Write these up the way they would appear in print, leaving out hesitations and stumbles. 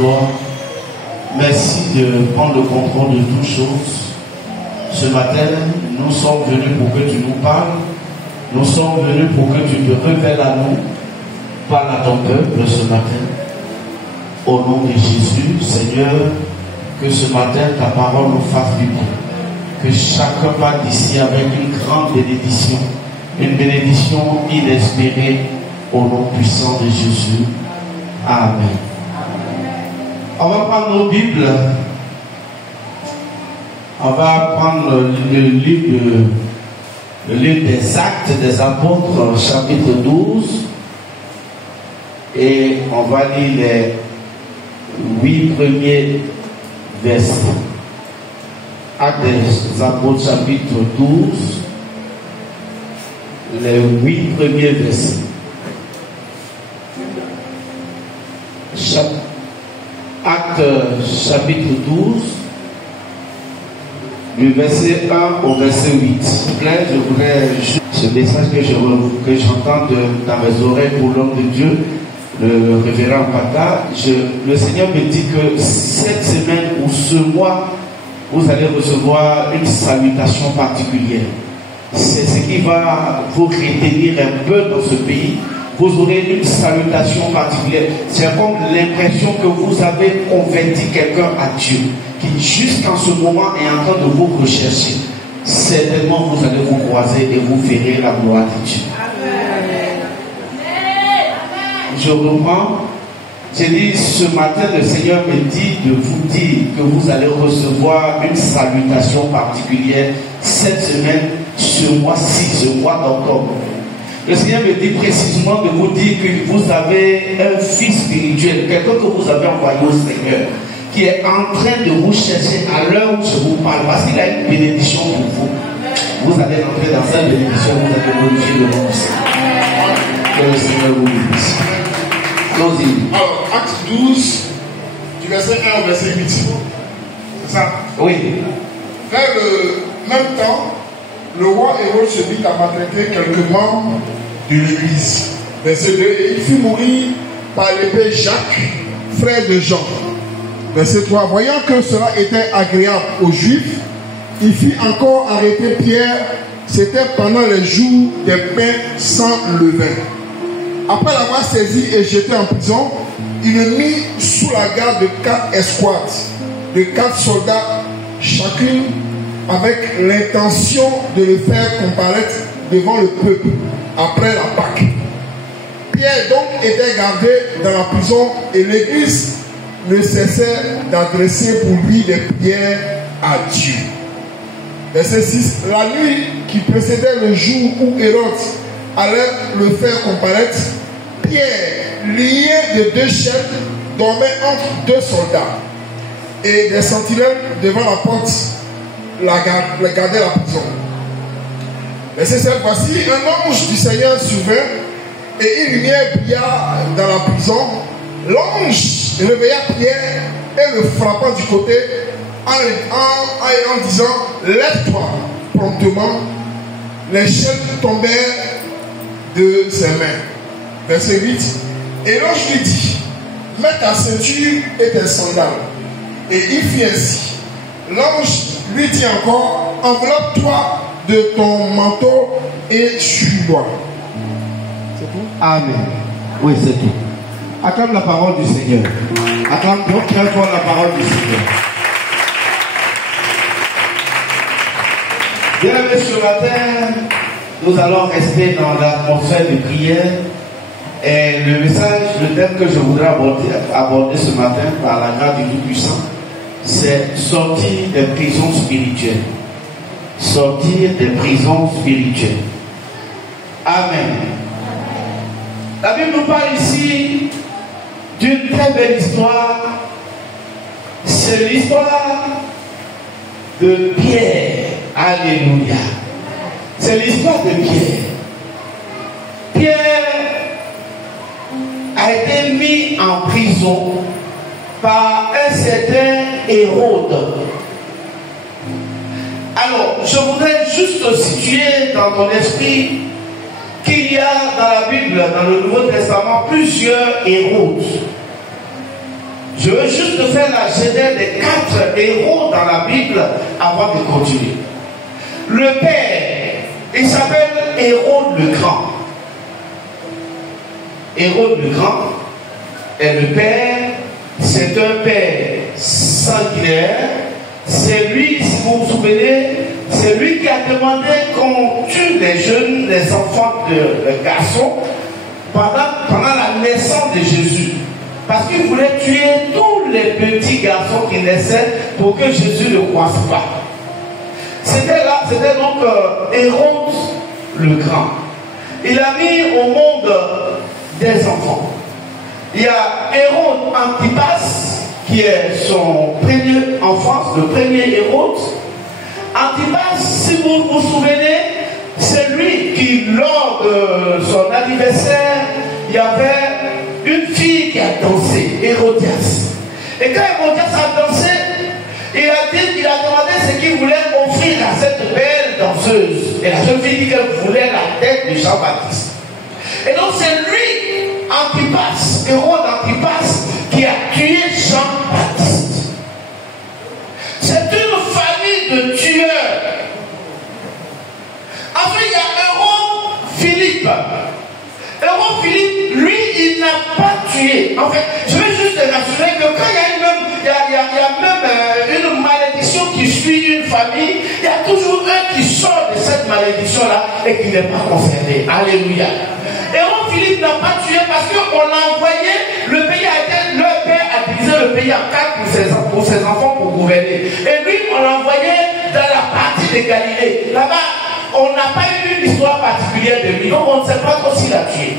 gloire. Merci de prendre le contrôle de toutes choses. Ce matin, nous sommes venus pour que tu nous parles. Nous sommes venus pour que tu te révèles à nous. Parle à ton peuple ce matin. Au nom de Jésus, Seigneur, que ce matin ta parole nous fasse du bien. Que chacun parte d'ici avec une grande bénédiction. Une bénédiction inespérée au nom puissant de Jésus. Amen. On va prendre nos Bibles. On va prendre le livre des Actes des Apôtres, chapitre 12. Et on va lire les 8 premiers versets. Actes des Apôtres, chapitre 12. Les 8 premiers versets. Acte chapitre 12, du verset 1 au verset 8. S'il vous plaît, je voudrais juste ce message que j'entends dans mes oreilles pour l'homme de Dieu, le révérend Pata. Le Seigneur me dit que cette semaine ou ce mois, vous allez recevoir une salutation particulière. C'est ce qui va vous retenir un peu dans ce pays. Vous aurez une salutation particulière. C'est comme l'impression que vous avez converti quelqu'un à Dieu, qui jusqu'en ce moment est en train de vous rechercher. Certainement vous allez vous croiser et vous verrez la gloire de Dieu. Je reprends. J'ai dit ce matin, le Seigneur me dit de vous dire que vous allez recevoir une salutation particulière cette semaine, ce mois-ci, ce mois d'octobre. Le Seigneur me dit précisément de vous dire que vous avez un fils spirituel, quelqu'un que vous avez envoyé au Seigneur, qui est en train de vous chercher à l'heure où je vous parle, parce qu'il a une bénédiction pour vous. Vous allez entrer dans cette bénédiction, vous allez glorifier le nom du Seigneur. Que le Seigneur vous bénisse. Allons-y. Alors, Acte 12, du verset 1 au verset 8. C'est ça? Oui. Vers le même temps, le roi Hérode se mit à maltraiter quelques membres de l'église. Verset 2. Et il fit mourir par l'épée Jacques, frère de Jean. Verset 3. Voyant que cela était agréable aux Juifs, il fit encore arrêter Pierre. C'était pendant les jours des pains sans levain. Après l'avoir saisi et jeté en prison, il le mit sous la garde de 4 escouades, de 4 soldats chacune, avec l'intention de le faire comparaître devant le peuple après la Pâque. Pierre donc était gardé dans la prison et l'église ne cessait d'adresser pour lui des prières à Dieu. Verset 6. La nuit qui précédait le jour où Hérode allait le faire comparaître, Pierre, lié de 2 chaînes, dormait entre 2 soldats. Et des sentinelles devant la porte gardaient la prison. Verset 7. Voici un ange du Seigneur survint, et une lumière brilla dans la prison. L'ange réveilla Pierre et le frappa du côté en disant: lève-toi promptement. Les chaînes tombèrent de ses mains. Verset 8. Et l'ange lui dit: mets ta ceinture et tes sandales. Et il fit ainsi. L'ange lui dit encore: enveloppe-toi de ton manteau et suis-moi. C'est tout? Amen. Oui, c'est tout. Acclame la parole du Seigneur. Acclame donc très fort la parole du Seigneur. Bien aimés, ce matin, nous allons rester dans l'atmosphère de prière. Et le message, le thème que je voudrais aborder ce matin par la grâce du Tout-Puissant, c'est sortir des prisons spirituelles. Sortir des prisons spirituelles. Amen. La Bible nous parle ici d'une très belle histoire. C'est l'histoire de Pierre. Alléluia. C'est l'histoire de Pierre. Pierre a été mis en prison par un certain Hérode. Alors, je voudrais juste situer dans ton esprit qu'il y a dans la Bible, dans le Nouveau Testament, plusieurs Hérodes. Je veux juste faire la genèse des 4 héros dans la Bible avant de continuer. Le père, il s'appelle Hérode le Grand. Hérode le Grand est le père, c'est un père sanguinaire. C'est lui, si vous vous souvenez, c'est lui qui a demandé qu'on tue les jeunes, les enfants de garçons pendant la naissance de Jésus. Parce qu'il voulait tuer tous les petits garçons qui naissaient pour que Jésus ne croisse pas. C'était donc Hérode le Grand. Il a mis au monde des enfants. Il y a Hérode Antipas, qui est son premier enfant, le premier Hérode. Antipas, si vous vous souvenez, c'est lui qui, lors de son anniversaire, il y avait une fille qui a dansé, Hérodias. Et quand Hérodias a dansé, il a demandé ce qu'il voulait offrir à cette belle danseuse. Et la jeune fille dit qu'elle voulait la tête de Jean-Baptiste. Et donc c'est lui, Antipas, Hérode Antipas, qui a tué Jean-Baptiste. C'est une famille de tueurs. Ensuite, il y a Hérode Philippe. Hérode Philippe, lui, il n'a pas tué. En fait, je vais juste te rassurer que quand il y a même une malédiction qui suit une famille, il y a toujours un qui sort de cette malédiction-là et qui n'est pas concerné. Alléluia. Hérode Philippe n'a pas tué parce qu'on l'a envoyé, le père a divisé le pays en 4 pour ses enfants pour gouverner. Et lui, on l'a envoyé dans la partie de Galilée. Là-bas, on n'a pas eu une histoire particulière de lui, donc on ne sait pas trop s'il a tué.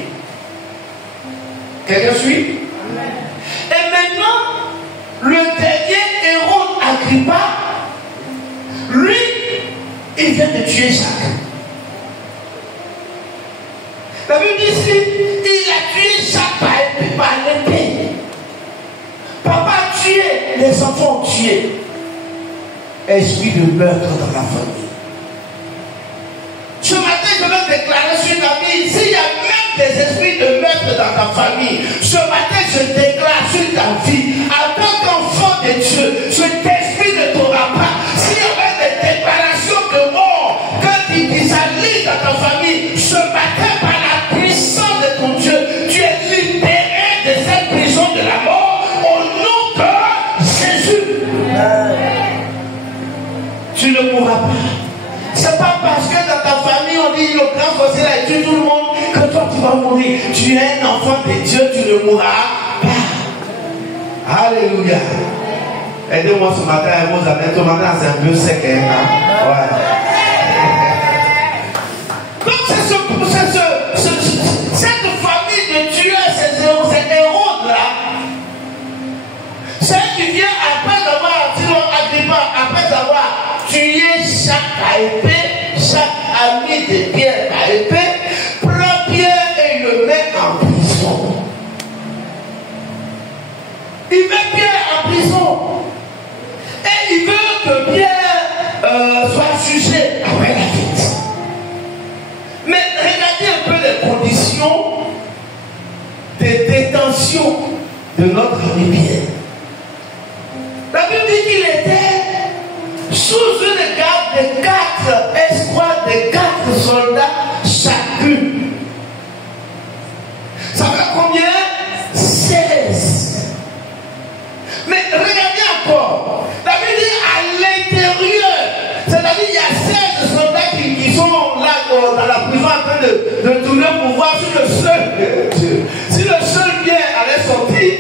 Quelqu'un suit? Et maintenant, le dernier Hérode Agrippa, lui, il vient de tuer Jacques. La Bible dit ici, il a tué Jacques par l'épée. Papa a tué, les enfants ont tué. Esprit de meurtre dans la famille. Ce matin, je veux déclarer sur ta vie, s'il y a même des esprits de meurtre dans ta famille, ce matin, je déclare sur ta vie, en tant qu'enfant de Dieu, cet esprit ne t'aura pas. S'il y avait des déclarations de mort, quand il s'allie dans ta famille, ce matin, par la puissance de ton Dieu, tu es libéré de cette prison de la mort, au nom de Jésus. Tu ne mourras pas. C'est pas parce que dans ta famille on dit le grand fossé là tue tout le monde que toi tu vas mourir. Tu es un enfant de Dieu, tu ne mourras pas. Alléluia. Aidez-moi ce matin, vos amis. Ce matin c'est un peu sec. Hein? Ouais. Donc cette famille de tueurs, ces héros là, c'est qui vient après avoir, sinon Agrippa, après avoir tué Jacques à épée, Jacques a mis des pierres à épée, prend Pierre et le met en prison. Il met Pierre en prison. Et il veut que Pierre soit jugé après la fête. Mais regardez un peu les conditions de détention de notre ami Pierre. La Bible dit qu'il était sous une garde de 4 escouades de 4 soldats chacune. Ça fait combien? 16. Mais regardez encore. La Bible dit à l'intérieur. C'est-à-dire qu'il y a 16 soldats qui sont là dans la prison en train de tourner pour voir si le seul bien allait sortir.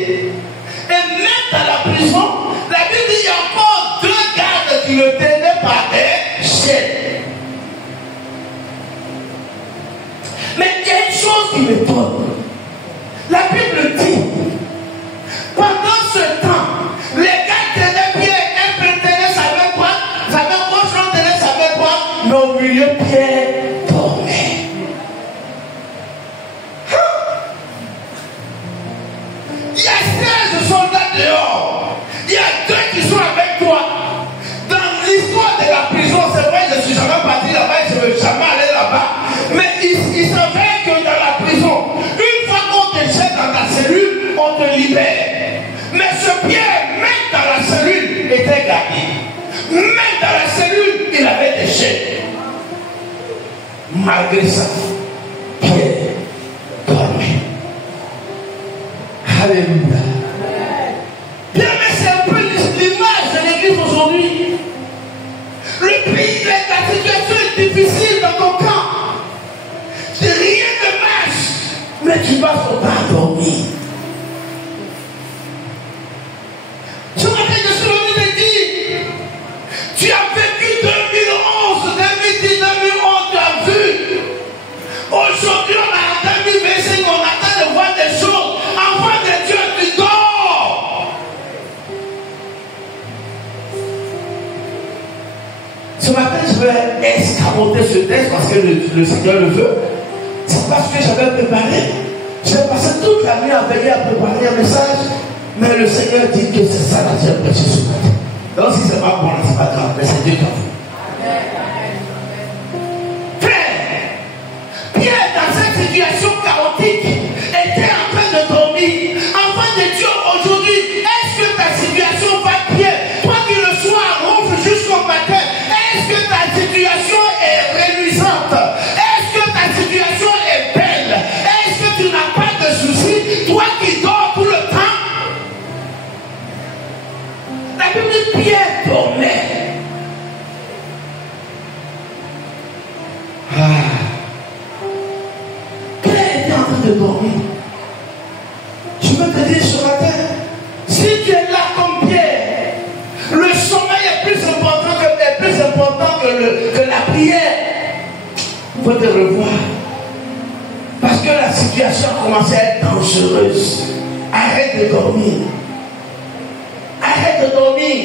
Et même dans la prison, la Bible dit qu'il y a encore 2 gardes qui le tenaient par des chaînes. Mais il y a une chose qui m'étonne. La Bible dit, pendant ce temps, les gars tenaient Pierre, un tenait sa main droite, sa main gauche, l'autre tenait sa main droite, mais au milieu, Pierre dormait. Il y a 16 soldats dehors. Il y a 2 qui sont avec toi. Dans l'histoire de la prison, c'est vrai, je ne suis jamais parti là-bas et je ne veux jamais aller là-bas. Mais il s'avère que dans la prison, une fois qu'on te jette dans ta cellule, on te libère. Mais ce Pierre Malgré ça, Pierre dormait. Alléluia. Bien, mais c'est un peu l'image de l'église aujourd'hui. Le pays, la situation est difficile dans ton camp. Rien ne marche, mais tu vas pas dormir. Ce matin, je suis venu te dire, tu as vécu 2011, 2010, 2011, tu as vu. Aujourd'hui, on est en 2025, on attend de voir des choses. Enfant de Dieu, tu dors. Ce matin, je vais escamoter ce texte parce que le Seigneur le veut. C'est parce que j'avais préparé. J'ai passé toute la nuit à veiller à préparer un message. Mais le Seigneur dit que c'est ça que j'ai prêché ce matin. Donc si c'est pas bon, c'est pas grave. Mais c'est Dieu qui a fait. Frère, Pierre, dans cette situation chaotique, était en train de dormir. Enfant de Dieu, aujourd'hui, est-ce que ta situation va bien? Toi qui le soir ronfle jusqu'au matin, est-ce que ta situation est réluisante? Est-ce que ta situation est belle? Est-ce que tu n'as pas de soucis? Toi qui dors tout le temps. La Bible dit Pierre dormait. Pierre était en train de dormir. Je veux te dire ce matin, si tu es là comme Pierre, le sommeil est plus important que la prière. Il faut te revoir. Parce que la situation a commencé à être dangereuse. Arrête de dormir. Arrête de dormir.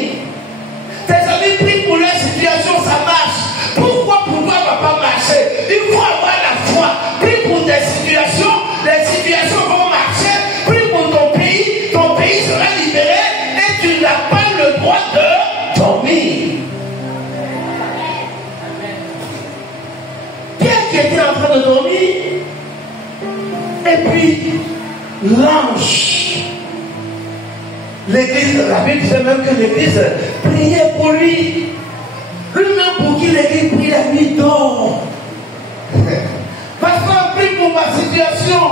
Tes amis prient pour leur situation, ça marche. Pourquoi ne va pas marcher? Il faut avoir la foi. Prie pour tes situations, les situations vont marcher. Prie pour ton pays sera libéré et tu n'as pas le droit de dormir. Pierre qui était en train de dormir, et puis l'ange. L'église, la Bible dit même que l'église priait pour lui. Lui-même pour qui l'église prie, la nuit dort. Pasteur, prie pour ma situation.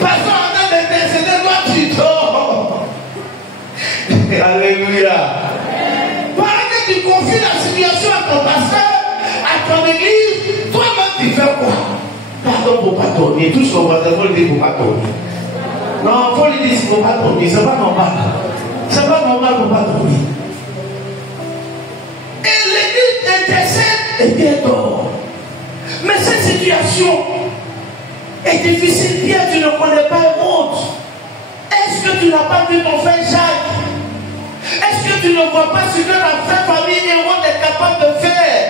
Pasteur, on a d'intercéder, toi tu dors. Alléluia. Pendant que tu confies la situation à ton pasteur, à ton église, toi-même tu fais quoi? Pardon pour pas dormir. Tout ce qu'on va dire, il faut le dire pour pas dormir. Non, il faut lui dire qu'il ne faut pas dormir. C'est pas normal. C'est pas normal pour pas dormir. Et l'église intercède et bien dort. Mais cette situation est difficile. Bien, tu ne connais pas Hérode. Est-ce que tu n'as pas vu ton frère Jacques? Est-ce que tu ne vois pas ce que la frère famille Hérode est capable de faire?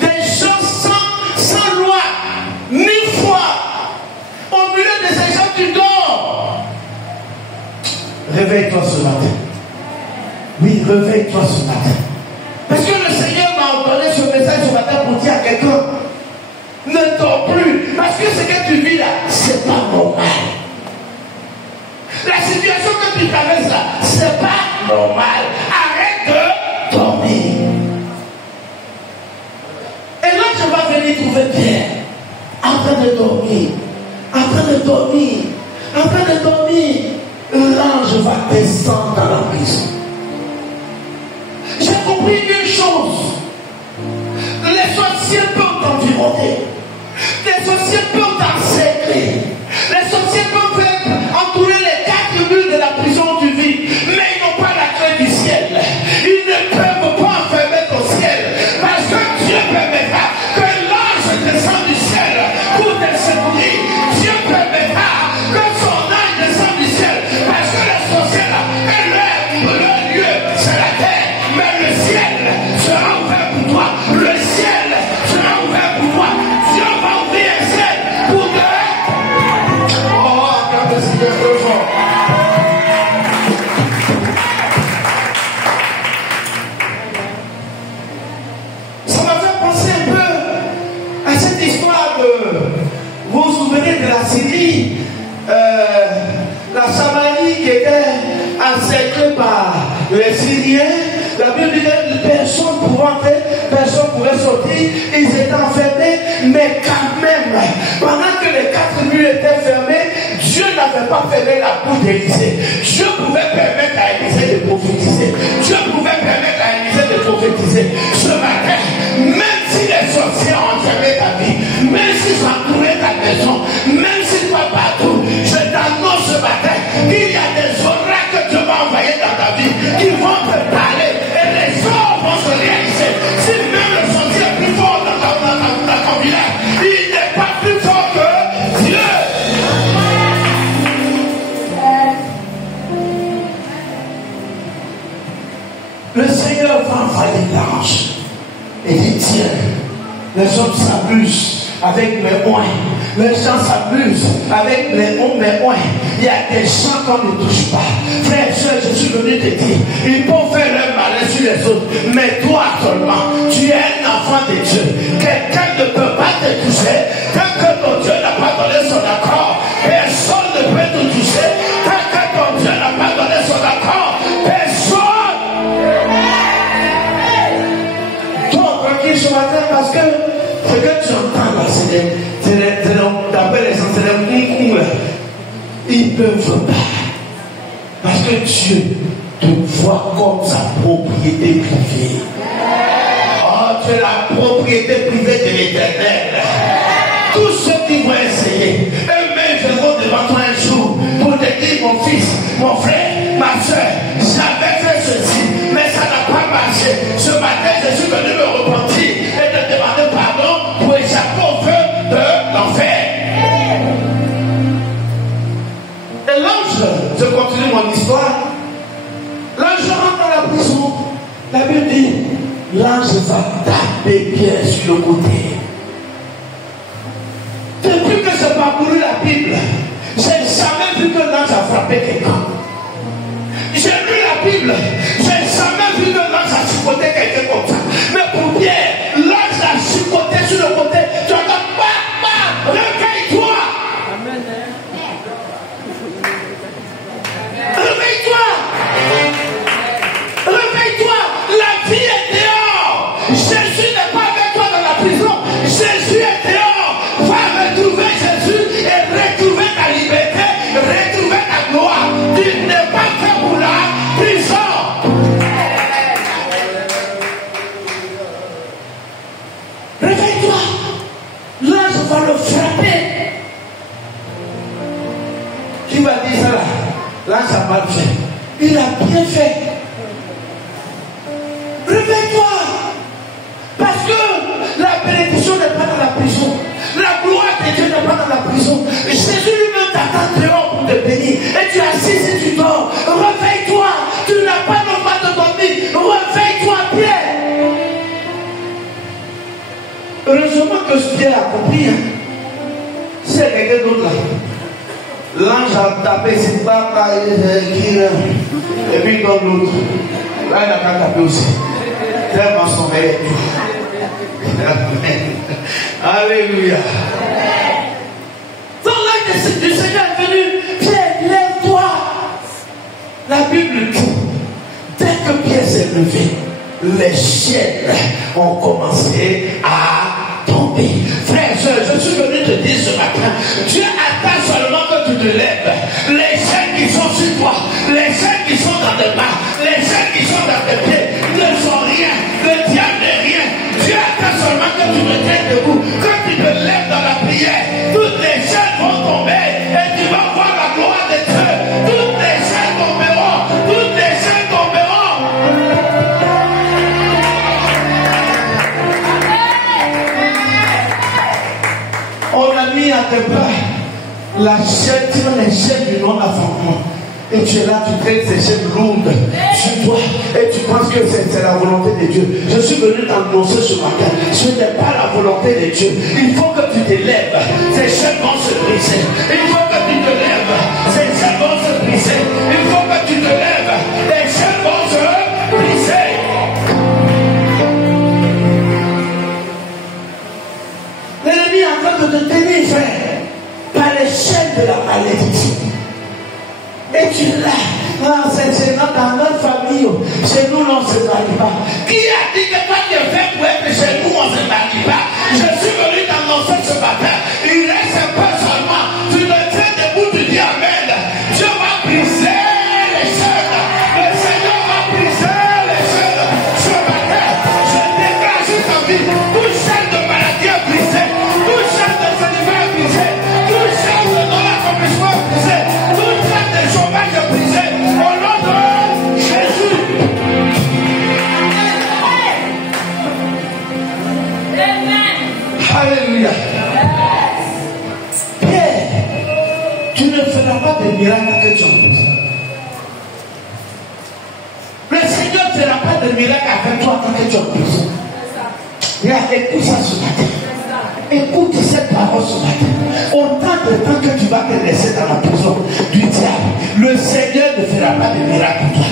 Des gens sans loi, ni foi. Au milieu de ces gens, tu dors. Réveille-toi ce matin. Oui, réveille-toi ce matin. Parce que le Seigneur m'a donné ce message ce matin pour dire à quelqu'un, ne dors plus. Parce que ce que tu vis là, c'est pas normal. La situation que tu traverses là, c'est pas normal. Arrête de dormir. Et là, je vais venir trouver Pierre en train de dormir. En train de dormir, en train de dormir, l'ange va descendre dans la prison. J'ai compris une chose. Les sorciers peuvent t'environner. Les sorciers peuvent t'encercler. Les sorciers peuvent entourer les 4 murs de la prison où tu vis. Mais ils n'ont pas la clé du ciel. Ils ne peuvent pas enfermer ton ciel. Parce que Dieu permettra que l'ange descende du ciel pour te secourir. Dieu permettra que son ange descende du ciel. Parce que les sorciers là, leur lieu, c'est la terre. Mais le ciel sera ouvert pour toi. Le ciel sera ouvert pour toi. Dieu va ouvrir un ciel pour te... Oh, quand le Seigneur est fort. Ça m'a fait penser un peu à cette histoire de... Vous vous souvenez de la Syrie, la Samarie qui était encerclée par les Syriens. La Bible dit que personne ne pouvait entrer, personne ne pouvait sortir. Ils étaient enfermés. Mais quand même, pendant que les 4 murs étaient fermés, Dieu n'avait pas fermé la bouche d'Élisée. Dieu pouvait permettre à Élisée de prophétiser. Dieu pouvait permettre à Élisée de prophétiser. Ce matin, même si les sorciers ont enfermé ta vie, même s'ils ont entouré ta maison, même s'ils sont partout, je t'annonce ce matin qu'il y a des oracles que Dieu va envoyer dans ta vie qui vont te parler et les sorts vont se réaliser. Si même le sorcier est plus fort dans ton village, il n'est pas plus fort que Dieu. Le Seigneur va envoyer l'ange et dit tiens, les hommes s'amusent avec mes oins, les gens s'amusent avec mes oins. Il y a des gens qu'on ne touche pas. Frère et soeur, je suis venu te dire, ils peuvent faire leur malin sur les autres, mais toi seulement, tu es un enfant de Dieu. Quelqu'un ne peut pas te toucher tant que ton Dieu n'a pas donné son accord. Personne ne peut te toucher tant que ton Dieu n'a pas donné son accord. Personne. Ce matin, parce que ce que tu entends là, c'est d'après les gens, c'est des moucous. Ils ne peuvent pas. Parce que Dieu te voit comme sa propriété privée. Oh, tu es la propriété privée de l'Éternel. Tous ceux qui vont essayer, eux-mêmes viendront devant toi un jour pour te dire, mon fils, mon frère, ma soeur, j'avais fait ceci, mais ça n'a pas marché. Ce matin, je suis venu me repentir et te demander pardon pour échapper au feu de l'enfer. Et l'ange, je continue mon histoire, l'ange rentre dans la prison. La Bible dit, l'ange va taper bien sur le côté. Depuis que j'ai parcouru la Bible, j'ai jamais vu que l'ange a frappé quelqu'un. J'ai lu la Bible, j'ai jamais vu que l'ange a chicoté quelqu'un comme ça. Mais pour Pierre, l'ange a chicoté sur le côté. Tu entends pas, réveille-toi. Réveille-toi. Réveille-toi. La vie est dehors. Jésus n'est pas avec toi dans la prison. Jésus est dehors. Va retrouver Jésus et retrouver ta liberté, retrouver ta gloire. Tu n'es pas fait pour la prison. Réveille-toi. L'ange va le frapper. Qui va dire ça là? L'ange a mal fait. Il a bien fait. Réveille-toi. Parce que la bénédiction n'est pas dans la prison. La gloire de Dieu n'est pas dans la prison. Jésus lui-même t'attend dehors pour te bénir. Et tu es assis et tu dors. Réveille-toi. Tu n'as pas le droit de dormir. Réveille-toi, Pierre. Heureusement que Pierre a compris. C'est quelqu'un d'autre là. L'ange a tapé ses papas et puis dans l'autre. Là, il n'a pas tapé aussi. Tellement son meilleur. Alléluia. Donc l'ange du Seigneur est venu. Pierre, lève-toi. La Bible dit, dès que Pierre s'est levé, les chaînes ont commencé à tomber. Frère, je suis venu te dire ce matin, Dieu attend seulement que tu te lèves. Les chaînes qui sont sur toi, les chaînes qui sont dans tes mains, les chaînes qui sont dans tes pieds ne sont rien. Le diable n'est rien. Dieu attend seulement que tu te tiennes debout. Quand tu te lèves dans la prière, toutes les chaînes vont tomber et tu vas voir la gloire de Dieu. Toutes les chaînes tomberont. Toutes les chaînes tomberont. On a mis à tes pas la chaîne, tu vois les chaînes du non-affrontement. Et tu es là, tu traites ces chaînes lourdes sur toi et tu penses que c'est la volonté de Dieu. Je suis venu t'annoncer ce matin, ce n'est pas la volonté de Dieu. Il faut que tu te lèves, ces chaînes vont se briser. Il faut que tu te lèves, ces chaînes vont se briser. Il faut que tu te lèves, les chaînes vont se briser. L'ennemi est en train de te tenir, frère, par les chaînes de la malédiction. Et tu l'as, c'est dans notre famille, chez nous on ne se marie pas. Qui a dit que toi tu es fait pour être chez nous on ne se marie pas? Je suis venu t'annoncer Alléluia. Pierre, tu ne feras pas de miracle que tu as besoin. Le Seigneur ne fera pas de miracle avec toi que tu as besoin. Regarde, écoute ça ce matin. Écoute cette parole ce matin. Autant de temps que tu vas te laisser dans la prison du diable, le Seigneur ne fera pas de miracle pour toi.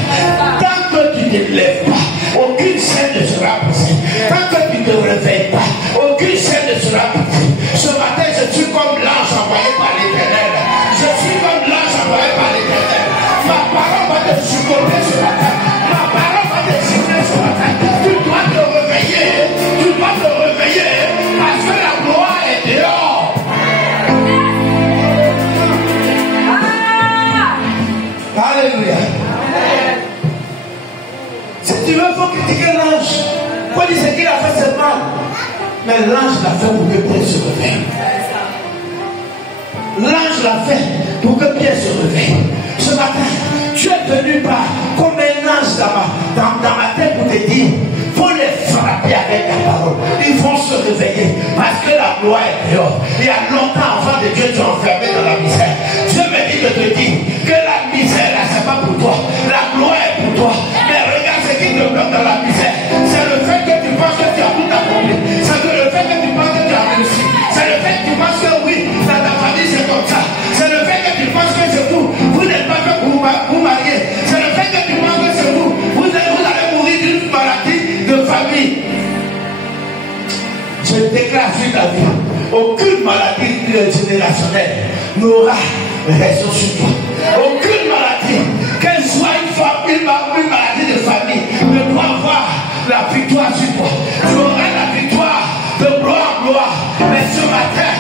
Tant que tu ne te lèves pas, aucune chaîne ne sera brisée. Tant que tu ne te réveilles pas, aucune chaîne ne sera brisée. Ce matin, je suis comme l'ange envoyé par l'Éternel. Je suis comme l'ange envoyé par l'Éternel. Ma parole va te supporter ce matin. Ma parole va te supporter ce matin. Tu dois te réveiller. Tu dois te réveiller. Parce que la gloire est dehors. Alléluia. Si tu veux, il faut critiquer l'ange. Quoi dire ce qu'il a fait, c'est mal. Mais l'ange l'a fait pour que Pierre se réveille. L'ange l'a fait pour que Pierre se réveille. Ce matin, tu es venu comme un ange dans ma tête pour te dire, il faut les frapper avec la parole. Ils vont se réveiller parce que la gloire est dehors. Il y a longtemps, enfant de Dieu, tu es enfermé dans la misère. Dieu me dit de te dire que la misère, là, c'est pas pour toi. La gloire est pour toi. Mais regarde ce qui te bloque dans la misère. C'est le fait que tu penses que tu as tout accompli. C'est le fait que tu penses que tu as réussi. C'est le fait que tu penses que oui, dans ta famille, c'est comme ça. C'est le fait que tu penses que c'est vous. Vous n'êtes pas fait pour vous marier. C'est le fait que tu penses que c'est vous. Vous allez mourir d'une maladie de famille. Je déclare sur ta vie, aucune maladie générationnelle n'aura raison sur toi. Aucune maladie, qu'elle soit une maladie de famille, ne doit avoir la victoire sur toi. Tu auras la victoire de gloire en gloire. Mais ce matin,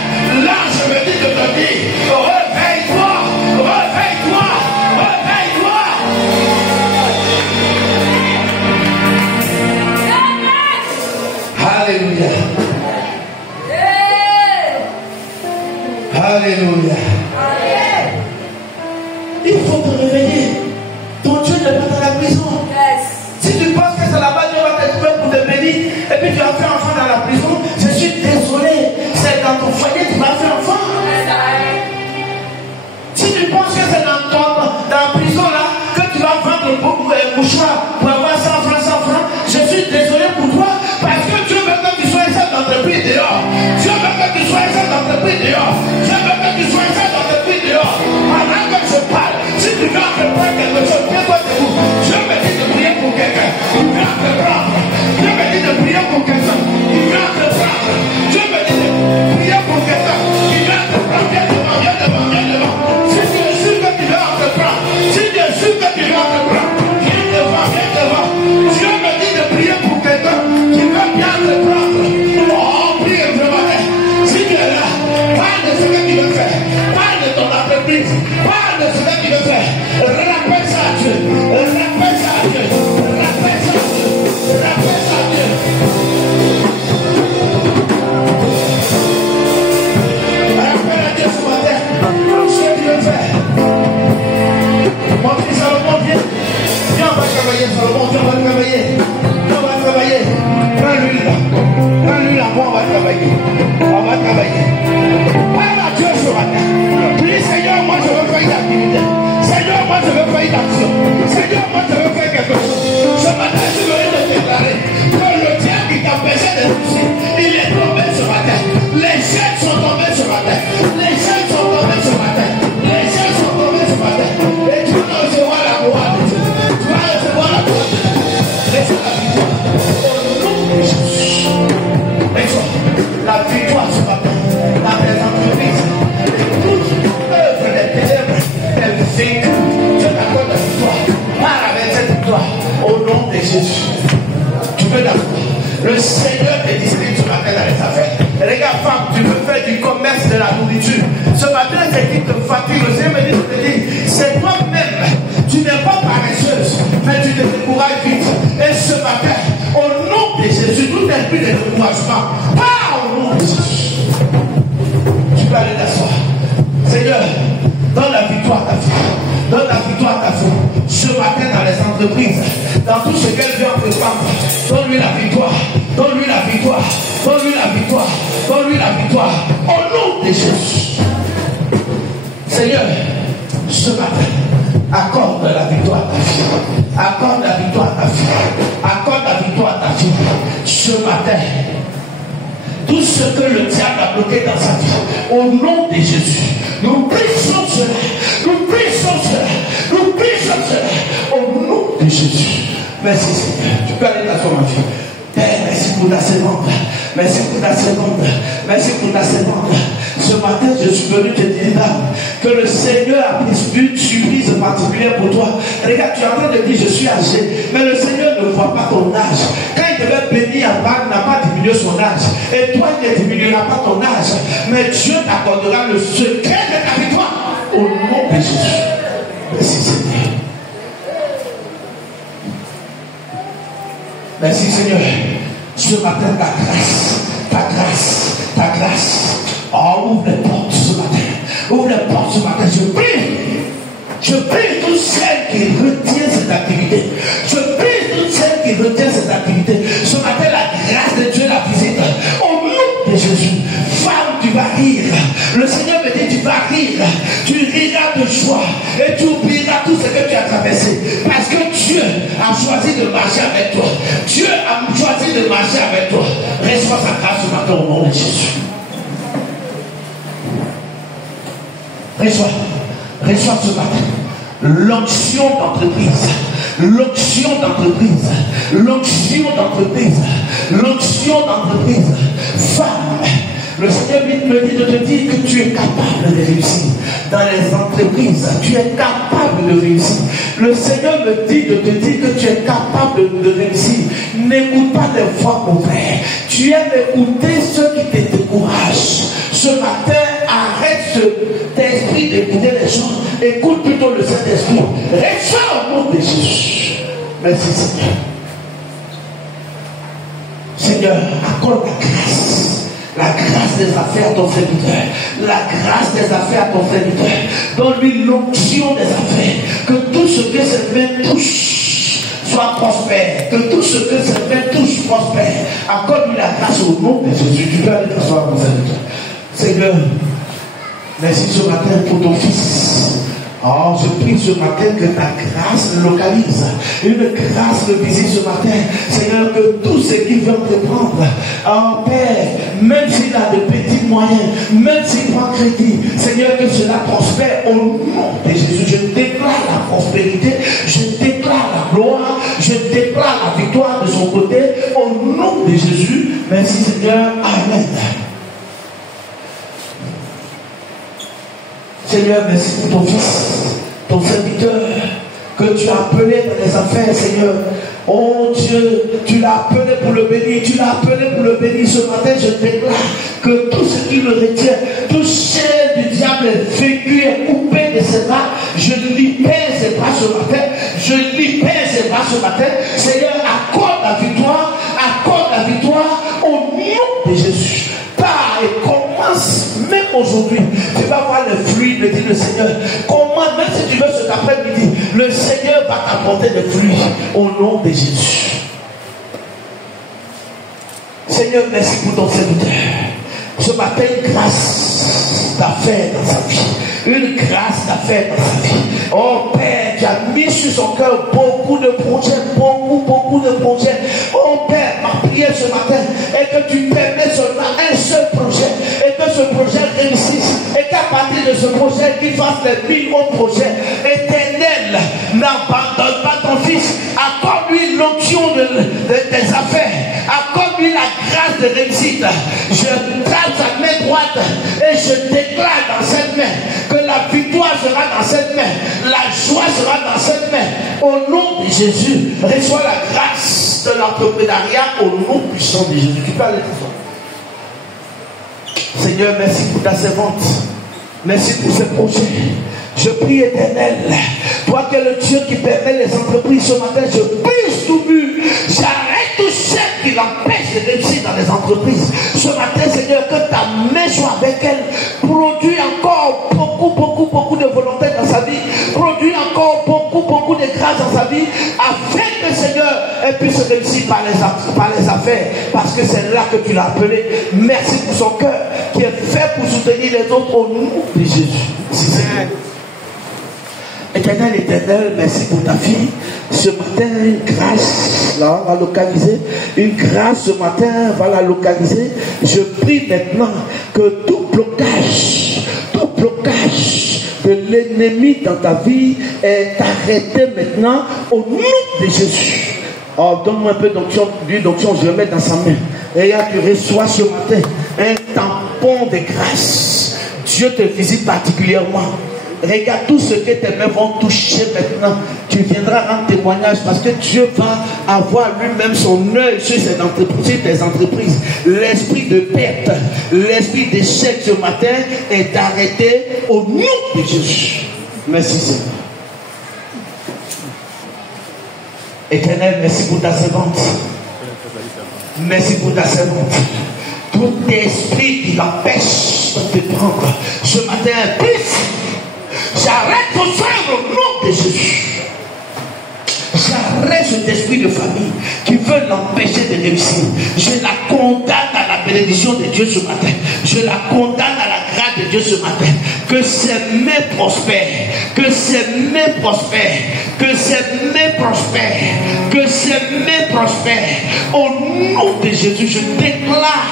l'ange me dit de te dire, réveille-toi, réveille-toi, réveille-toi. Alléluia. Alléluia. Il faut te réveiller. Ton Dieu n'est pas dans la prison. Si tu penses que c'est là-bas, Dieu va t'être pour te bénir, et puis tu as fait enfant dans la prison, je suis désolé. C'est dans ton foyer que tu vas faire enfant. Si tu penses que c'est dans la prison là, que tu vas vendre le mouchoir pour avoir 100 francs, je suis désolé pour toi, parce que Dieu veut que tu sois un chef d'entreprise dehors. Dieu veut que tu sois un chef d'entreprise dehors. Dieu veut que tu sois un chef d'entreprise dehors. Pendant que je parle, si tu veux entreprendre quelque chose, tiens-toi debout. Dieu me dit de prier pour quelqu'un. Tu veux entreprendre. Dieu me dit de prier pour quelqu'un. Tu veux entreprendre. Dieu me dit de prier pour quelqu'un. Tu veux entreprendre. Viens devant, viens devant, viens devant. Si tu es sûr que tu veux entreprendre, si tu es sûr que tu veux entreprendre, viens devant, viens devant. Dieu me dit de prier pour quelqu'un qui veut bien entreprendre. Oh, prie vraiment. Si tu es là, parle de ce que tu veux faire. Parle de ton entreprise. Parle de ce que tu veux faire. Rappelle ça à Dieu. Rappelle ça à Dieu. Rappelle ça à Dieu. Rappelle ça à Dieu. Rappelle à Dieu ce matin ce que tu veux faire. Mon fils Salomon, viens. Viens, on va travailler, Salomon. Viens, on va travailler. Viens, on va travailler. Prends-lui là. Prends-lui là, moi, on va travailler. On va travailler. Parle à Dieu ce matin. Dis, Seigneur, moi, je veux faire une activité. Seigneur, moi, je veux faire une action. Seigneur, moi, je veux faire quelque chose. Ce matin, je veux te déclarer que le diable qui t'empêchait de pousser, il est tombé ce matin. Les chaînes sont tombées ce matin. Les chaînes sont tombées ce matin. Les chaînes sont tombées ce matin. Et tu vas recevoir la gloire de Dieu. Tu vas recevoir la gloire de Dieu. Reçois la victoire. Au nom de Jésus. Reçois la victoire ce matin. Dans tes entreprises. Toute œuvre des ténèbres est vaincue. Dieu t'accorde la victoire. Parle avec cette victoire. Au nom de Jésus. Tu veux la victoire. Le Seigneur te distribue ce matin dans les affaires. Regarde, femme, tu veux faire du commerce de la nourriture. Ce matin, c'est qui te fatigue. Le Seigneur me dit de te dire, c'est toi-même. Tu n'es pas paresseuse, mais tu te décourages vite. Et ce matin, au nom de Jésus, tout esprit de découragement, pas au nom de Jésus. victoire. Au nom de Jésus. Seigneur, ce matin, accorde la victoire à ta fille. Accorde la victoire à ta fille. Accorde la victoire à ta fille. Ce matin, tout ce que le diable a bloqué dans sa vie, au nom de Jésus, nous brisons cela. Nous brisons cela. Nous brisons cela. Au nom de Jésus. Merci Seigneur. Tu peux aller t'asseoir, ma fille. Père, merci pour ta seconde. Merci pour ta seconde. Merci pour ta seconde. Ce matin, je suis venu te dire que le Seigneur a pris une surprise particulière pour toi. Regarde, tu es en train de dire, je suis âgé. Mais le Seigneur ne voit pas ton âge. Quand il devait bénir Abraham, il n'a pas diminué son âge. Et toi, il ne diminuera pas ton âge. Mais Dieu t'accordera le secret de ta victoire. Au nom de Jésus. Merci Seigneur. Merci Seigneur. Ce matin, ta grâce. Oh, ouvre les portes ce matin. Ouvre les portes ce matin. Je prie toutes celles qui retiennent cette activité. Je prie toutes celles qui retiennent cette activité. Ce matin, la grâce de Dieu la visite. Au nom de Jésus. Femme, tu vas rire. Le Seigneur me dit, tu vas rire. Tu riras de joie. Et tu oublieras tout ce que tu as traversé. Parce que Dieu a choisi de marcher avec toi. Dieu a choisi de marcher avec toi. Reçois sa grâce ce matin au nom de Jésus. Reçois ce matin l'onction d'entreprise, l'onction d'entreprise, l'onction d'entreprise, l'onction d'entreprise. Femme, le Seigneur me dit de te dire que tu es capable de réussir dans les entreprises. Tu es capable de réussir. Le Seigneur me dit de te dire que tu es capable de réussir. N'écoute pas les voix contraires. Tu aimes écouter ceux qui te découragent. Ce matin, arrête cet esprit d'écouter les gens. Écoute plutôt le Saint-Esprit. Reçois au nom de Jésus. Merci Seigneur. Seigneur, accorde la grâce des affaires à ton serviteur. La grâce des affaires à ton serviteur. Donne-lui l'onction des affaires. Que tout ce que cette main touche soit prospère. Que tout ce que cette main touche prospère. Accorde-lui la grâce au nom de Jésus. Tu peux aller t'asseoir, mon serviteur. Seigneur, merci ce matin pour ton fils. Oh, je prie ce matin que ta grâce le localise. Une grâce le visite ce matin. Seigneur, que tous ceux qui veulent te prendre, oh Père, même s'il a de petits moyens, même s'il prend crédit, Seigneur, que cela prospère au nom de Jésus. Je déclare la prospérité, je déclare la gloire, je déclare la victoire de son côté au nom de Jésus. Merci Seigneur. Amen. Seigneur, merci pour ton fils, ton serviteur, que tu as appelé dans les affaires, Seigneur. Oh Dieu, tu l'as appelé pour le bénir, tu l'as appelé pour le bénir. Ce matin, je déclare que tout ce qui le retient, toute chaîne du diable est vécue et coupée de ses bras. Je libère ses bras ce matin, je libère ses bras ce matin. Seigneur, accorde la victoire au nom de Jésus. Pars et commence, même aujourd'hui, tu vas voir le fruit, me dit le Seigneur. Commence, même si tu veux cet après-midi, le Seigneur va t'apporter le fruit au nom de Jésus. Seigneur, merci pour ton serviteur. Ce matin, une grâce d'affaires dans sa vie. Une grâce d'affaires dans sa vie. Oh Père, tu as mis sur son cœur beaucoup de projets, beaucoup de projets. Oh Père, ma prière ce matin est que tu permets seulement un seul projet et que ce projet réussisse. Et qu'à partir de ce projet, qu'il fasse les 1000 autres projets. Éternel, n'abandonne pas ton fils. Accorde-lui l'onction des affaires. Accorde-lui la grâce de réussite. Je trace sa main droite et je déclare dans cette main que la victoire sera dans cette main, la joie sera dans cette main. Au nom de Jésus, reçois la grâce de l'entrepreneuriat au nom puissant de Jésus. Tu peux aller tout ça. Seigneur, merci pour ta servante. Merci pour ce projet. Je prie, Éternel, toi qui es le Dieu qui permet les entreprises ce matin, je brise tout but. J'arrête tout ce qui l'empêche de réussir dans les entreprises. Ce matin, Seigneur, que ta main soit avec elle. Produis encore beaucoup de volonté dans sa vie. Produis encore beaucoup de grâce dans sa vie. Afin que, Seigneur, elle puisse réussir par les affaires. Parce que c'est là que tu l'as appelé. Merci pour son cœur. qui est fait pour soutenir les autres au nom de Jésus. Éternel, merci pour ta fille. Ce matin, une grâce, là, on va localiser. Une grâce ce matin, va la localiser. Je prie maintenant que tout blocage de l'ennemi dans ta vie est arrêté maintenant au nom de Jésus. Oh, donne-moi un peu d'huile d'onction, je le mets dans sa main. Et là, tu reçois ce matin un tampon de grâce. Dieu te visite particulièrement. Regarde tout ce que tes mains vont toucher maintenant. Tu viendras rendre témoignage parce que Dieu va avoir lui-même son œil sur tes entreprises. L'esprit de perte, l'esprit d'échec ce matin est arrêté au nom de Jésus. Merci Seigneur. Éternel, merci pour ta servante. Merci pour ta servante. Tout esprit qui l'empêche de te prendre ce matin, j'arrête ton sang au nom de Jésus. J'arrête cet esprit de famille qui veut l'empêcher de réussir. Je la condamne à la bénédiction de Dieu ce matin. Je la condamne à la grâce de Dieu ce matin. Que ses mains prospèrent. Que ses mains prospèrent. Que ses mains prospèrent. Que ses mains prospèrent. Au nom de Jésus, je déclare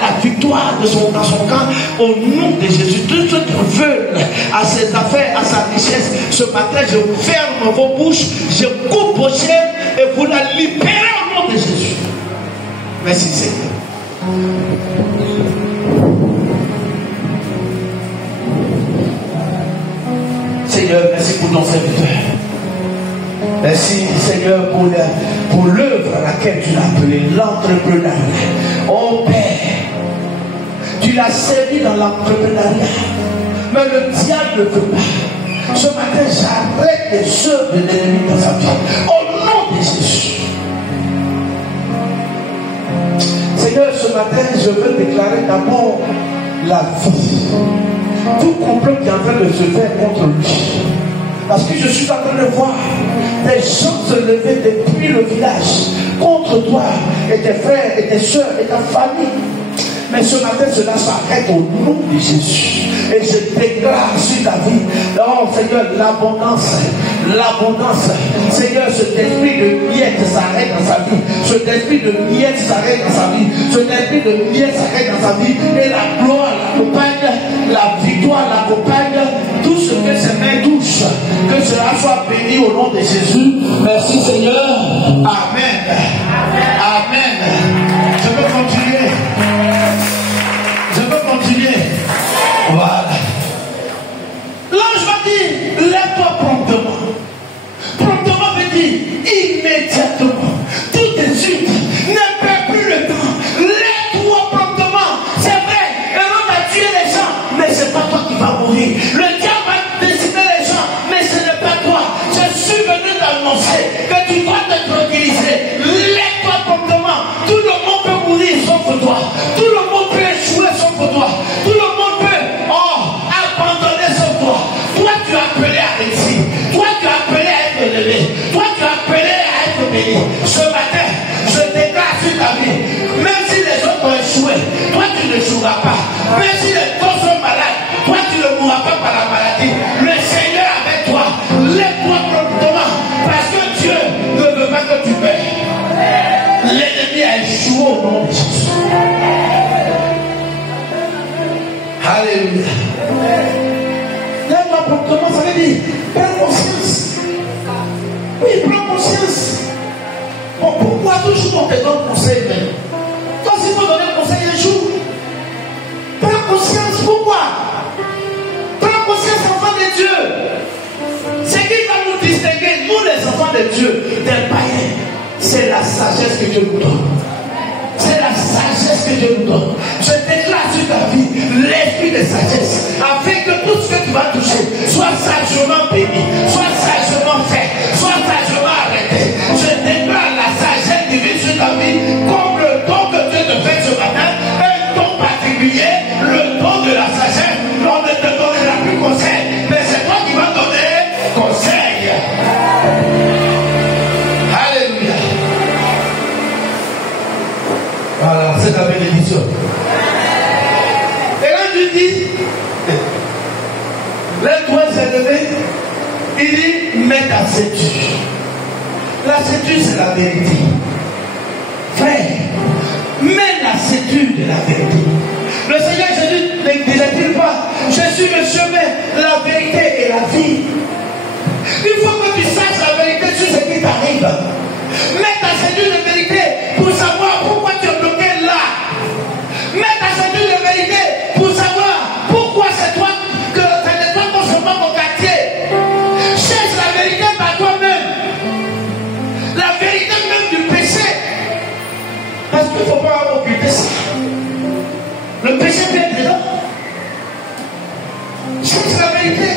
la victoire dans son camp. Au nom de Jésus, tout ce qui veut à ses affaires, à sa richesse, ce matin, je ferme vos bouches, je coupe vos chaînes et vous la libérez au nom de Jésus. Merci Seigneur. Seigneur, merci pour ton serviteur. Merci Seigneur pour l'œuvre à laquelle tu l'as appelé, l'entrepreneuriat. Oh Père, tu l'as servi dans l'entrepreneuriat, mais le diable ne veut pas. Ce matin, j'arrête les œuvres de l'ennemi dans sa vie. Au nom de Jésus. Seigneur, ce matin, je veux déclarer d'abord la vie. Tout complot qui est en train de se faire contre lui. Parce que je suis en train de voir des gens se lever depuis le village contre toi et tes frères et tes soeurs et ta famille. Mais ce matin, cela s'arrête au nom de Jésus. Et je déclare sur ta vie, oh Seigneur, l'abondance. Seigneur, cet esprit de miettes s'arrête dans sa vie. Cet esprit de miettes s'arrête dans sa vie. Cet esprit de miettes s'arrête dans sa vie. Et la gloire l'accompagne, la victoire l'accompagne. Tout ce que ses mains touchent, que cela soit béni au nom de Jésus. Merci Seigneur. Amen. Amen. Je peux continuer. Voilà. L'ange m'a dit, lève-toi promptement. Promptement veut dire immédiatement. Tout de suite. Ne perds plus le temps. Lève-toi promptement. C'est vrai, Hérode a tué les gens, mais c'est pas toi qui vas mourir. Le diable a décidé les gens, mais ce n'est pas toi. Je suis venu t'annoncer que tu dois te tranquilliser. Lève-toi promptement. Tout le monde peut mourir sauf toi. Tout le monde peut échouer sauf toi. Tout le monde peut abandonner sauf toi. Toi tu as appelé à réussir. Toi tu as appelé à être élevé. Toi tu as appelé à être béni. Ce matin, je déclare sur ta vie. Même si les autres ont échoué, toi tu ne joueras pas. Même si les autres sont malades, toi tu ne mourras pas par la maladie. Le Seigneur avec toi. Lève-toi promptement. Parce que Dieu ne veut pas que tu pères. L'ennemi a échoué au nom de Jésus. Alléluia. Lève-toi promptement, ça veut dire prends conscience. Oui, prends conscience. Bon, pourquoi toujours on te donne conseil même? Toi, si vous donnez conseil un jour, prends conscience. Pourquoi? Prends conscience, enfant de Dieu. Ce qui va nous distinguer, nous les enfants de Dieu, des païens, c'est la sagesse que Dieu nous donne. C'est la sagesse que Dieu nous donne. Je déclare sur ta vie l'esprit de sagesse, afin que tout ce que tu vas toucher soit sagement béni, soit sagement fait, soit sagement arrêté. Je déclare la sagesse divine sur ta vie, comme le don que Dieu te fait ce matin, un don particulier, le don de la sagesse. On ne te donnera plus conseil, mais c'est toi qui vas donner conseil. Alléluia. Voilà, c'est la bénédiction. la ceinture. La ceinture, c'est la vérité. Frère, mets la ceinture de la vérité. Le Seigneur Jésus ne disait-il pas, je suis le chemin, la vérité et la vie. Il faut que tu saches la vérité sur ce qui t'arrive. Mets ta ceinture de vérité pour savoir pourquoi tu es bloqué là. Mets ta ceinture de vérité pour savoir pourquoi c'est toi que ça n'est pas forcément mon quartier. Cherche la vérité par toi-même. La vérité même du péché. Parce qu'il ne faut pas occulter ça. Le péché vient dedans. Cherche la vérité.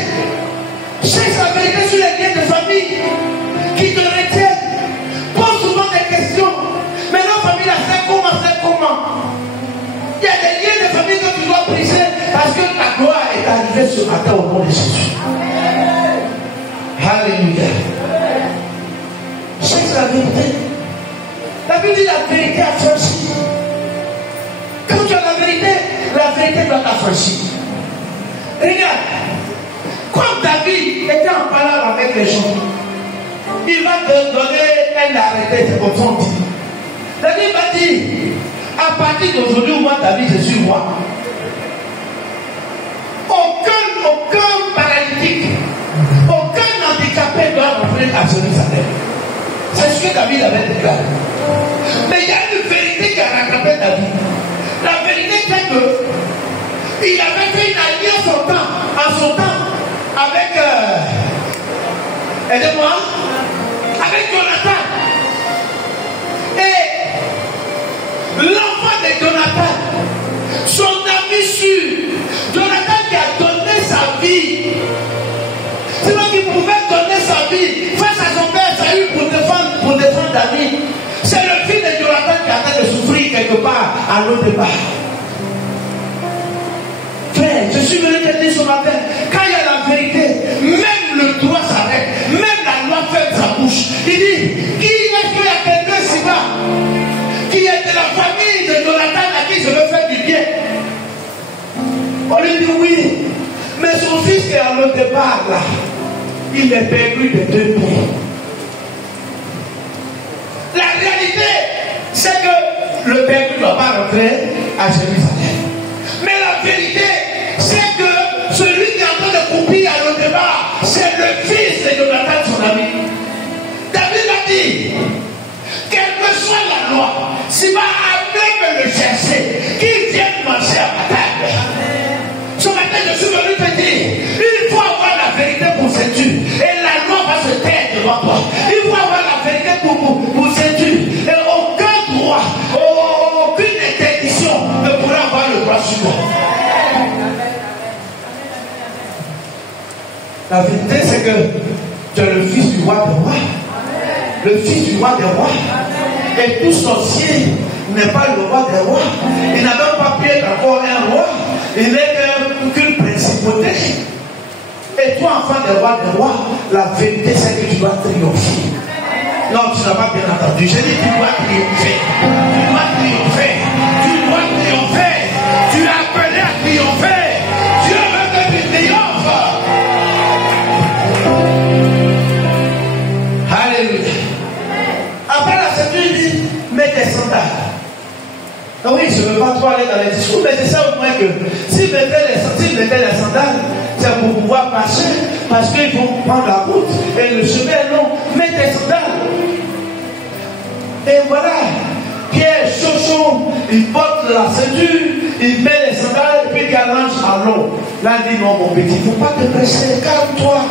Cherche la vérité sur les liens de famille qui te retiennent. Pose souvent des questions. Mais nos familles, c'est comment? Il y a des liens de famille que tu dois briser parce que ta gloire est arrivée ce matin au nom de Jésus. Alléluia. Cherche la vérité. La Bible dit la vérité affranchie. Quand tu as la vérité doit t'affranchir. Regarde, quand David était en parlant avec les gens, il va te donner un arrêté, c'est comme son dit. David va dire, à partir d'aujourd'hui, moi David, je suis roi. Aucun paralytique, aucun handicapé doit rentrer à Jérusalem. C'est ce que David avait déclaré. Mais il y a une vérité qui a rattrapé David. La vérité c'est que il avait fait une alliance en son temps avec aidez-moi, avec Jonathan. Et l'enfant de Jonathan, son ami sûr, Jonathan qui a donné sa vie. C'est moi qui pouvait donner sa vie face à son père Saül pour défendre David. C'est le fils de Jonathan qui a train de souffrir quelque part à l'autre part. Frère, je suis venu te dire ce matin, quand il y a la vérité, même le droit s'arrête, même la loi ferme sa bouche. Il dit, qui est-ce qu'il y a quelqu'un ici-bas qui est de la famille de Jonathan à qui je veux faire du bien? On lui dit oui, mais son fils qui est à l'autre départ là, il est perdu de 2 pieds. La réalité, c'est que le père ne doit pas rentrer à Jérusalem. Mais la vérité, c'est que celui qui est en train de couper à l'autre départ, c'est le fils de Jonathan, son ami. David a dit, quelle que soit la loi, s'il va même le chercher, qu'il vienne manger à ma table. Ce matin, je suis venu te dire, il faut avoir la vérité pour ceinture. Et la loi va se taire devant toi. Il faut avoir la vérité pour ceinture. Et aucun droit, aucune interdiction ne pourra avoir le droit sur toi. La vérité, c'est que tu es le fils du roi des rois. Le fils du roi des rois. Et tout sorcier n'est pas le roi des rois. Il n'a même pas pu être encore un roi. Il n'est qu'une principauté. Et toi, enfant des rois, la vérité, c'est que tu dois triompher. Non, tu n'as pas bien entendu. J'ai dit, tu dois triompher. Tu dois triompher. Tu dois triompher. Tu es appelé à triompher. Dieu veut que tu triomphes. Alléluia. Après la ceinture, il dit, mets tes sandales. Donc oui, je ne veux pas trop aller dans les discours, mais c'est ça au moins que s'ils mettaient les sandales, c'est pour pouvoir marcher, parce qu'ils vont prendre la route, et le chemin est long. Mets tes sandales. Et voilà, Pierre chaud, il porte la ceinture, il met les sandales, et puis il allonge à l'eau. Là, il dit, non mon petit, il ne faut pas te presser, calme-toi.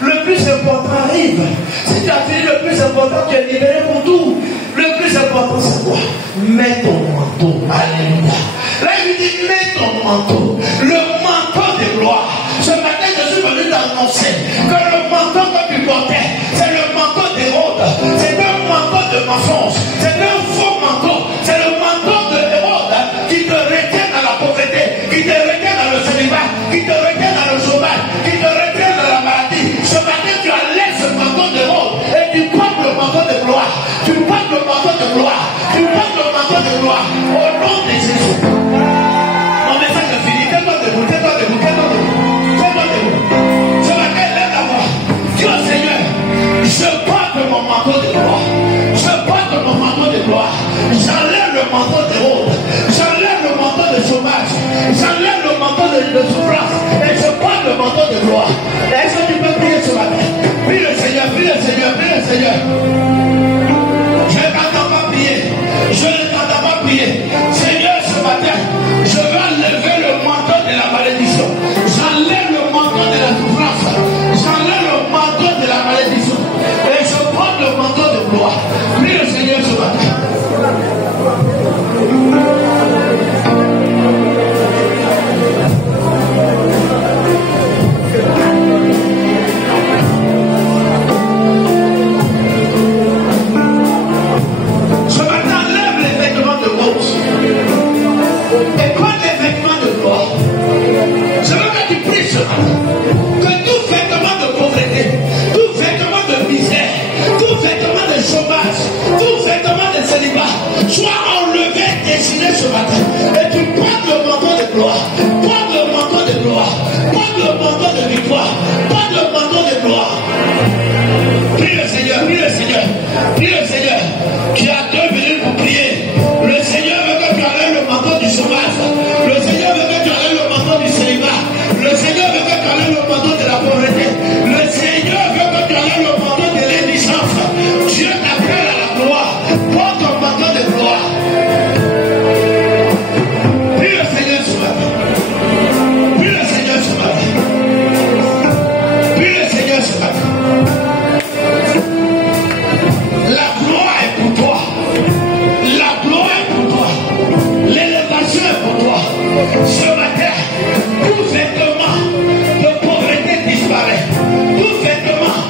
Le plus important arrive. Si tu as fini le plus important, tu es libéré pour tout. Le plus important, c'est quoi? Mets ton manteau. Alléluia. Là, il lui dit, mets ton manteau. Le manteau de gloire. Ce matin, je suis venu t'annoncer que le manteau que tu portais, c'est le manteau d'Hérode. C'est un manteau de mensonge. C'est un faux manteau. C'est le manteau d'Hérode qui te retient dans la pauvreté, qui te retient dans le célibat, qui te retient dans le chômage, qui te retient dans la maladie. Ce matin, tu enlèves ce manteau d'Hérode et tu portes le manteau de gloire. Tu portes le manteau de gloire. Tu portes le manteau de gloire. Au nom de Jésus. Mon message est fini. gloire. Porte le manteau de gloire. Porte le manteau de victoire. Porte le manteau de gloire. Prie le Seigneur, prie le Seigneur. Prie le Seigneur. Tu as 2 minutes pour prier. Le Seigneur veut que tu enlèves le manteau du chômage. Le Seigneur veut que tu enlèves le manteau du célibat. Le Seigneur veut que tu enlèves le manteau de la pauvreté. Le Seigneur veut que tu enlèves le manteau de l'indigence. Dieu t'appelle à la gloire. Porte ton manteau de gloire. Prie le Seigneur ce matin. Prie le Seigneur ce matin. Prie le Seigneur ce matin. La gloire est pour toi. La gloire est pour toi. L'élévation est pour toi. Ce matin, tout vêtement de pauvreté disparaît. Tout vêtement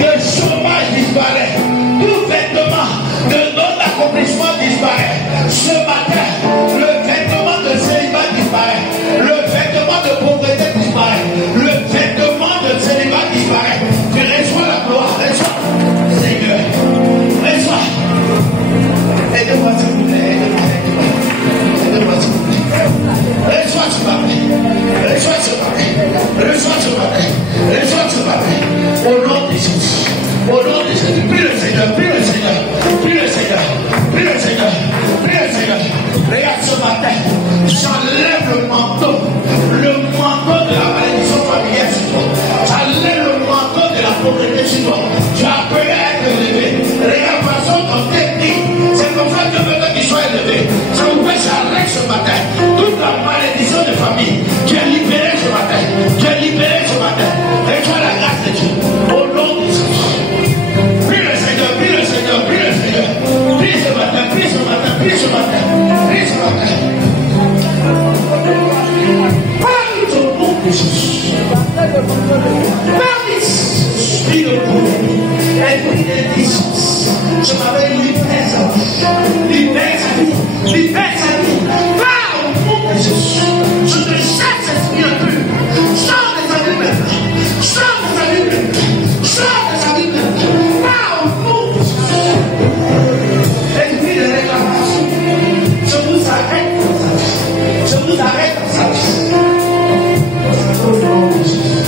de chômage disparaît. Tout vêtement de non-accomplissement disparaît. Ce matin, le vêtement de célibat disparaît. Le vêtement de pauvreté disparaît. Le vêtement de célibat disparaît. Tu reçois la gloire. Reçois. Seigneur. Reçois. Aide-moi s'il vous plaît. Aide-moi s'il vous plaît. Reçois ce matin. Reçois ce matin. Reçois ce matin. Reçois ce matin. Au nom de Jésus. Au nom de Jésus. Prie le Seigneur. Prie le Seigneur. Prie le Seigneur. Prie le Seigneur. Prie le Seigneur. Regarde ce matin. J'enlève le manteau. Le manteau de la malédiction familiale sur toi. J'enlève le manteau de la pauvreté sur toi. Tu as appelé à être élevé. Regarde façon ton technique. C'est comme ça que je veux que tu sois élevé. Ça vous fait j'arrête ce matin. Toute la malédiction de famille. Tu es libéré ce matin. Tu es libéré ce matin. Reçois la grâce de Dieu. Au nom de Jésus. Prie le Seigneur, prie le Seigneur, prie le Seigneur. Prie ce matin, prie ce matin, prie ce matin. Prie ce matin. Parle au nom de Jésus. Parle esprit de pauvreté. Esprit d'indigence. Je m'appelle libère sa vie. Libère sa vie. Libère sa vie. Parle au nom de Jésus. Je te chasse esprit impur. Sors de sa vie maintenant. Sors de sa vie maintenant. Sors de sa vie maintenant. Parle au nom de Jésus. Esprit de réclamation. Je vous arrête dans sa vie. Je vous arrête dans sa vie. Au nom de Jésus.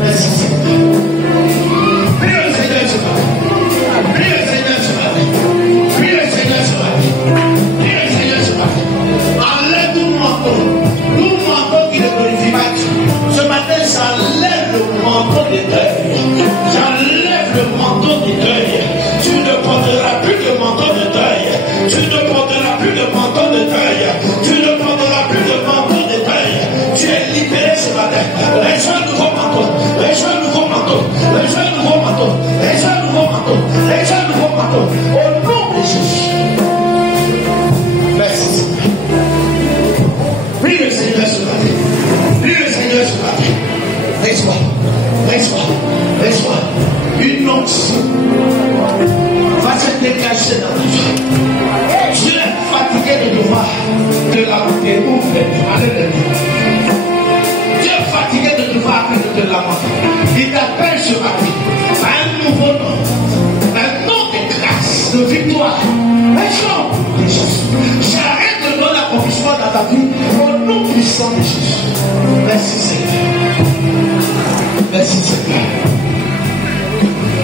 Merci Seigneur. Prie le Seigneur ce matin. Prie le Seigneur ce matin. Prie le Seigneur ce matin. Prie le Seigneur ce matin. Enlève tout manteau qui ne glorifie pas Dieu. Ce matin, j'enlève le manteau de deuil. J'enlève le manteau de deuil. Tu ne porteras plus de manteau de deuil. Tu ne porteras plus de manteau de deuil. Tu ne porteras plus de manteau de deuil. Tu es libéré ce matin. Reçois un nouveau manteau. Reçois un nouveau manteau. Reçois un nouveau manteau. Reçois un nouveau manteau. Reçois un nouveau manteau. Au nom de Jésus. Merci Seigneur. Prie le Seigneur ce matin. Prie le Seigneur ce matin. Reçois. Reçois. Reçois. Une onction va se dégager dans ta vie. Tu es fatigué de devoir te lamenter ou alléluia. Tu es fatigué de devoir te lamenter. Il t'appelle ce matin à un nouveau nom. Un nom de grâce, de victoire. Reçois de Jésus. J'arrête le non-accomplissement dans ta vie au nom puissant de Jésus. Merci Seigneur. Merci Seigneur.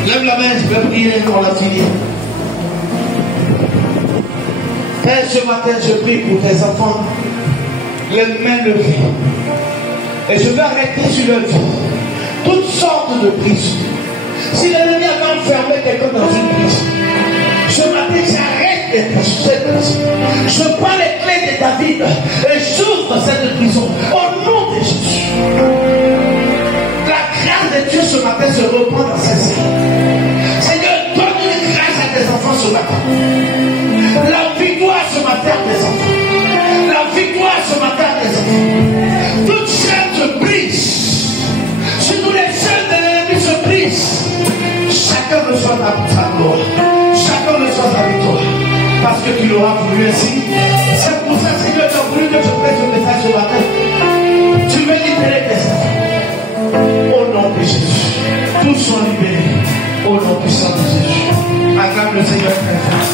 Lève la main, je vais prier pour la finir. Père, ce matin, je prie pour tes enfants, les mains levées. Et je vais arrêter sur leur vie toutes sortes de prises. Si l'ennemi a enfermé quelqu'un dans une prise, ce matin, j'arrête cette prison. Je prends les clés de David et j'ouvre cette prison au nom de Jésus. La grâce de Dieu ce matin se reprend dans cette série. Seigneur, donne une grâce à tes enfants ce matin. La victoire ce matin à tes enfants. La victoire ce matin à tes enfants. Toute chaîne se brise. Si tous les chaînes de l'ennemi se brisent, chacun reçoit sa gloire. Chacun reçoit sa victoire. Parce que tu l'auras voulu ainsi. C'est pour ça, Seigneur, tu as voulu que je prenne ce message ce matin. Tu veux libérer tes enfants. Au nom de Jésus. Tous sont libérés. Au nom puissant de Jésus. Acclame le Seigneur très fort.